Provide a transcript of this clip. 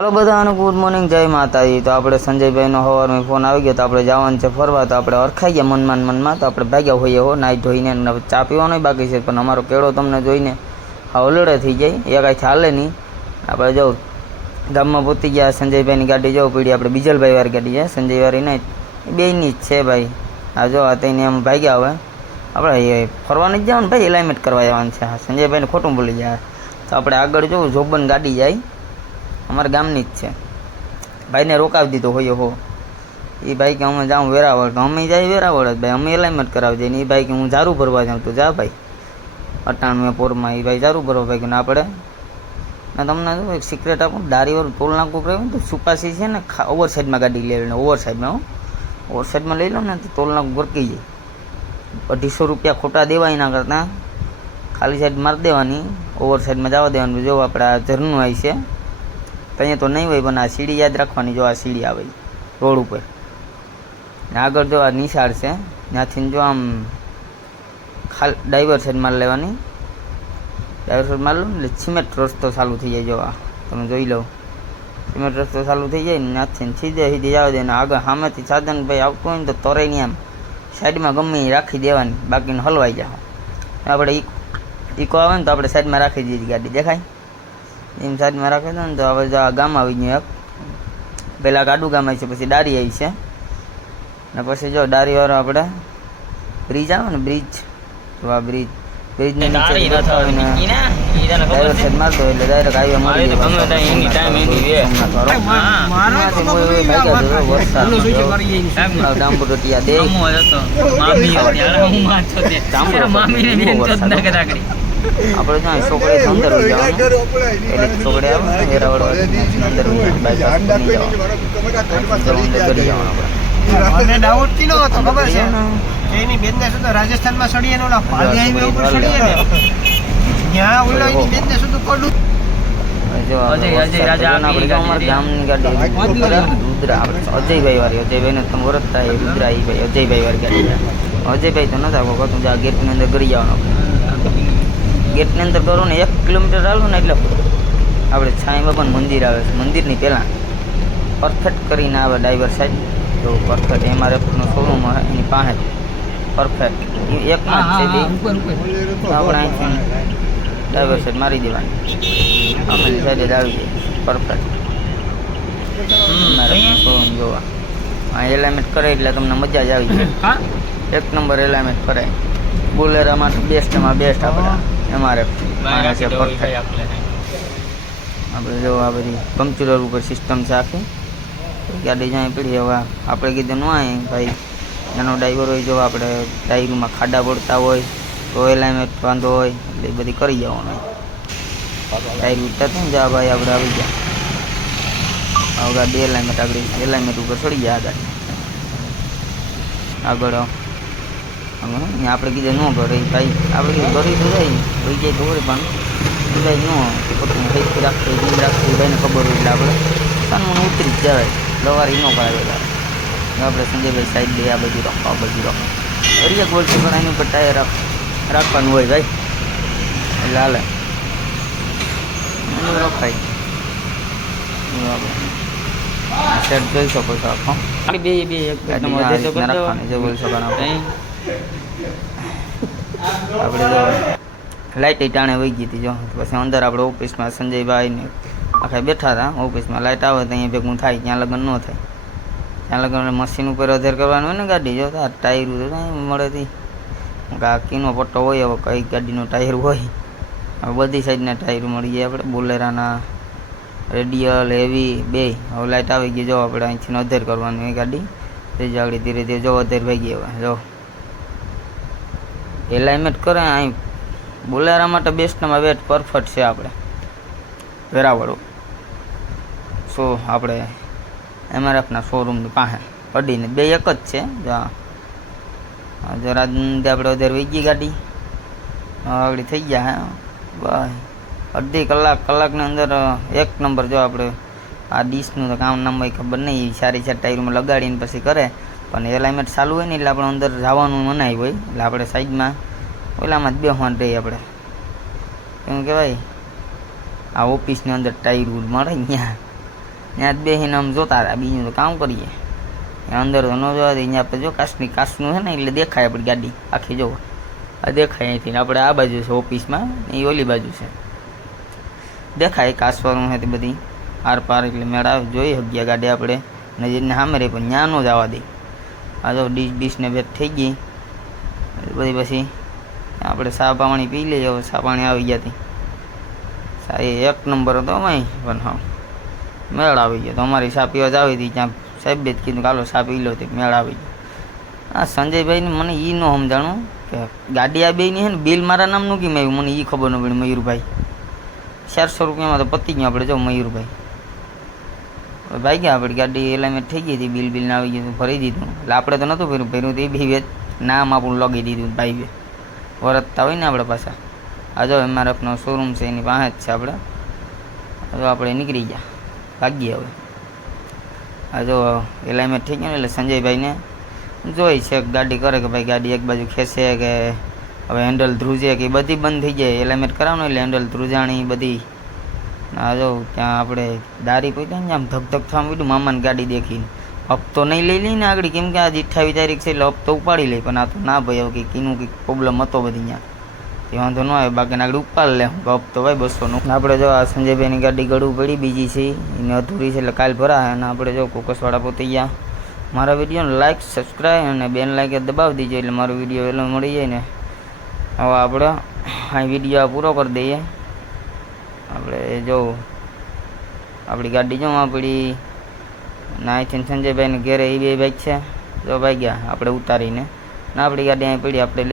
Hello બધાને good morning જય માતાજી. તો આપણે સંજયભાઈનો સવારમાં ફોન આવી ગયો, તો આપણે જવાનું છે ફરવા. તો આપણે અરખાઈ ગયા મનમાં મનમાં. તો આપણે ભાગ્યા હોઈએ હો, નાઈ ધોઈને ચા પીવાનો બાકી છે. પણ અમારો કેળો તમને જોઈને હા થઈ જાય. એ કાંઈ ચાલે નહીં. આપણે જો ગામમાં પહોંચી ગયા, સંજયભાઈની ગાડી જવું પડી. આપણે બીજલભાઈ વાળી ગાડી છે. સંજયવાળી નહીં બેની જ છે ભાઈ. હા જો, આ તેને આમ ભાગ્યા હવે. આપણે ફરવાની જ જવાનું ભાઈ એલાઇમેન્ટ કરવા જવાનું છે. સંજયભાઈને ખોટું ભૂલી જાય તો આપણે આગળ જોવું જોબન ગાડી જાય. અમારા ગામની જ છે. ભાઈને રોકાવી દીધો હોય હો એ ભાઈ કે અમે જાઉં વેરાવળ. તો અમે જાય વેરાવળ જ ભાઈ. અમે એલાઇનમેન્ટ કરાવી જઈએ ને એ ભાઈ કે હું ઝારું ભરવા જાઉં તો જા ભાઈ. અટાણું પોરમાં એ ભાઈ ઝારું ભરવા ભાઈ કે ના પડે. ને તમને શું એક સિક્રેટ આપું દારીવાળું ટોલ નાખવું પડે તો સુપાસી છે ને ઓવર સાઈડમાં ગાડી લઈ લે ઓવર સાઈડમાં ઓવર સાઈડમાં લઈ લો ને તો ટોલ નાખું ગરકી જાય અઢીસો રૂપિયા ખોટા દેવા એના કરતાં. ખાલી સાઈડ મારી દેવાની ઓવર સાઈડમાં જવા દેવાનું. જો આપણે આ ઝરનું આવી છે. તો અહીંયા તો નહીં હોય, પણ આ સીડી યાદ રાખવાની, જો આ સીડી આવે રોડ ઉપર. આગળ જો આ નિશાળ છે, ત્યાંથી જો આમ ખાલ ડાઈવર સાઈડ લેવાની. ડાઈવર સાઈડ માર લો એટલે સિમેન્ટ રસ્તો ચાલુ થઈ જાય, જો આ, તમે જોઈ લો. સિમેન્ટ રસ્તો ચાલુ થઈ જાય ને, ત્યાંથી સીધે સીધી જાવ દે, ને આગળ સામેથી સાધન ભાઈ આવતું હોય ને, તો તોરે નહીં આમ સાઈડમાં ગમે રાખી દેવાની, બાકીને હલવાઈ જાવ આપણે ઈકો આવે ને, તો આપણે સાઈડમાં રાખી દીધી ગાડી. દેખાય? એમ સાઈડમાં રાખે છે ને તો હવે આ ગામ આવી ગયું એક. પહેલાં ગાડું ગામ આવી છે પછી ડારી આવી છે. ને પછી જો ડારીવાળો આપણે બ્રિજ આવે ને બ્રિજ તો આ બ્રિજ બ્રિજની નીચે ગાડી બેઠા હોય ને ડ્રાઈવર સાઈડ મારતો એટલે ડાયરેક્ટ હાઈવે મળી તો વરસાદ ડાંબુ ટોટિયા દે. આપણે જો છોકરી અંદર એટલે છોકરી આવે ને વેરાવળ અંદર મને ડાઉટ કિલો હતો ખબર છે? ને? કે એની શું રાજસ્થાનમાં સડીએ ને ઓલા પાલી હાઈવે ઉપર સડીએ ને? ત્યાં ઓલો એની શું પડું આપણે અજયભાઈ વાળી તમે ઓળખતા અજયભાઈ વાળી ગાડી અજયભાઈ તો નતા જા ગેટની અંદર કરી જવાનું. ગેટની અંદર કરો ને એક કિલોમીટર ચાલો ને એટલે આપણે છાંઈ બાબાનું મંદિર આવે છે. મંદિરની પહેલાં પરફેક્ટ કરીને આવે ડાઈવર સાઈડ તો પરફેક્ટ એમઆરએફનો શોરૂમ હોય એની પાસે પરફેક્ટ એકમાં જ છે બે. તો આપણે અહીંથી ડાઈવર સાઈડ મારી દેવાની. અમેની સાઈડે જ આવી જાય પરફેક્ટ શોરૂમ જોવા. આ એલાઇમેન્ટ કરે એટલે તમને મજા જ આવી જાય. એક નંબર એલાઇમેન્ટ કરાય. બોલેરામાં બેસ્ટમાં બેસ્ટ આપણા. એમઆરએફ છે પરફેક્ટ આપણે જો આ બધી કમ્પ્યુટર ઉપર સિસ્ટમ છે આખી. ગાડી જ્યાં પડી હવે આપણે કીધું ન આવે ભાઈ. નાનો ડ્રાઈવર હોય જો આપણે ટાયરમાં ખાડા પડતા હોય તો એલાઇમેન્ટ વાંધો હોય એટલે એ બધી કરી જવાનું ટાયર ઉતરતા હતા ને જા ભાઈ આપણે આવી ગયા. હવે ગાડી એલાઇમેટ આગળ એલાઇમેટ ઉપર ચડી ગયા આગળ. આગળ ને આપણે કીધું ન ભરે ભાઈ. આપણે કીધું ભરી તો જાય ભાઈ જાય ખબર પણ ભાઈ ન પોતાનું કઈ રાખે જીમ રાખે ભાઈને ખબર હોય એટલે આપણે સાનું ઉતરી જ જવાય. લવારી ન કરાવે આપણે સંજયભાઈ સાઈડ લઈ આ બધું રાખો આ બધું રાખો. હરી એક બોલશે પણ એની ઉપર ટાયર રાખવાનું હોય ભાઈ. એટલે હાલે. એનું રખાય. સેટ જોઈ શકો છો આખો બે બે એક રાખવાની જે બોલી શકો આપણે આપણે જો લાઇટ ટાણે વહી ગઈ હતી, જો. પછી અંદર આપણે ઓફિસમાં સંજયભાઈ ને આખા બેઠા હતા. ઓફિસમાં લાઇટ આવે તો અહીંયા ભેગું થાય, ત્યાં લગ્ન ન થાય. ત્યાં લગ્ન મશીન ઉપર અધેર કરવાનું હોય ને ગાડી, જો. તો આ ટાયર તો કાંઈ મળેથી આ કીનો પટ્ટો હોય, હવે કઈ ગાડીનો ટાયર હોય? હવે બધી સાઈડના ટાયર મળી જાય આપણે. બોલેરાના, રેડિયલ, હેવી, બે. હવે લાઇટ આવી ગઈ, જો. આપણે અહીંથી અધેર કરવાનું એ ગાડી. ત્રીજી આગળ ધીરે ધીરે જો અધેર ભાઈ ગઈ હવે જો. એલાઇનમેન્ટ કરે, અહીં બોલેરા માટે બેસ્ટમાં વેટ પરફેક્ટ છે આપણે. વેરાવળું. સો આપણે એમઆરએફના શોરૂમની પાસે અડીને બે એક જ છે. જો આ. આ જો રાજનંદે આપણે વધારે ગઈ ગાડી આગળ થઈ ગયા હે. બસ અડધી કલાક, કલાકની અંદર એક નંબર જો આપણે આ ડીશનું તો કામ નામ હોય, ખબર નહીં સારી સારી ટાયરમાં લગાડીને પછી કરે. પણ એલાઇમેન્ટ ચાલુ હોય ને એટલે આપણે અંદર જવાનું મનાય હોય. એટલે આપણે સાઈડમાં ઓલામાં જ બેસવાનું રહીએ આપણે. કેમ કહેવાય? આ ઓફિસની અંદર ટાયર મળે ત્યાં. ત્યાં જ બેસીને આમ જોતા રહ્યા બીજું તો કામ કરીએ. અંદર તો ન જોવા દે. અહીંયા આપણે જો કાચની કાચનું છે ને, એટલે દેખાય આપણી ગાડી. આખી જો. આ દેખાય અહીંથી. આપણે આ બાજુ છે ઓફિસમાં. એ ઓલી બાજુ છે. દેખાય કાચવાનું છે તે બધી. આર પાર એટલે મેળા જોઈ શકીએ ગાડી આપણે. નજીકને સામે રહી, પણ ત્યાં ન જવા દે. આ જો ડીશ ડીશને ભેટ થઈ ગઈ. બધી પછી આપણે સા પાણી પી લઈએ, હવે સા પાણી આવી ગયા સા એ એક નંબર હતો અમાય પણ હા, મેળ આવી ગયો. તો અમારી સા પીવા જ આવી હતી ત્યાં. સાહેબે જ કીધું કાલો સા પી લો તે, મેળ આવી ગયો. આ સંજયભાઈને મને એ ન સમજાણું કે ગાડી આ બેની છે ને, બિલ મારા નામનું કેમ આવ્યું? મને એ ખબર ન પડી, મયુરભાઈ. ચારસો રૂપિયામાં તો પતી ગયો આપણે, જો મયુરભાઈ. ભાઈ ગયા આપણી ગાડી એલાઇમેન્ટ થઈ ગઈ હતી, બિલ બિલ આવી ગયું ભરી દીધું. એટલે આપણે તો નહોતું ભર્યું ભર્યું તે બી વેચ નામ આપણું લગી દીધું ભાઈ વરતતા હોય ને આપણે પાછા. આ જો એમઆરએફનો શોરૂમ છે, એની પાસે જ છે આપણે. જો આપણે નીકળી ગયા. ભાગીએ હવે. આ જો એલાઇમેન્ટ થઈ ગયું ને એટલે સંજયભાઈને જોઈ છે ગાડી કરે કે ભાઈ ગાડી એક બાજુ ખેંચે કે હવે હેન્ડલ ધ્રુજે કે બધી બંધ થઈ જાય. એલાઇમેન્ટ કરાવવાનું એટલે હેન્ડલ ધ્રુજાણી બધી આ જો ત્યાં આપણે દારી પહોંચ્યા ને આમ ધક થવા માંડ્યું, મામાની ગાડી દેખીને. હપ્તો નહીં લઈ લઈને આગળ કેમ કે આજે અઠ્ઠાવીસ તારીખ છે એટલે હપ્તો ઉપાડી લઈ પણ આ તો ના ભાઈ, હવે કંઈક એનું કંઈક પ્રોબ્લેમ હતો બધી ત્યાં. તે વાંધો ન આવે બાકી આગળ ઉપાડ લે. હપ્તો ભાઈ બસોનું. આપણે જો આ સંજયભાઈની ગાડી ગળવું પડી, બીજી છે. એને અધૂરી છે એટલે કાલ ભરાય. અને આપણે જો કોકસવાળા પોતે ગયા. મારા વિડીયોને લાઈક સબસ્ક્રાઈબ અને બેન લાઈક દબાવી દીજો એટલે મારો વીડિયો વહેલો મળી જાય ને. હવે આપણે આ વીડિયો પૂરો કરી દઈએ. આપણે જો, આપણી ગાડી જો આપણી સંજયભાઈ સંજયભાઈને ઘેરે એ બે બાઈક છે. જો ભાઈ ગયા, આપણે ઉતારીને. ના આપણી ગાડી અહીં પડી, આપણે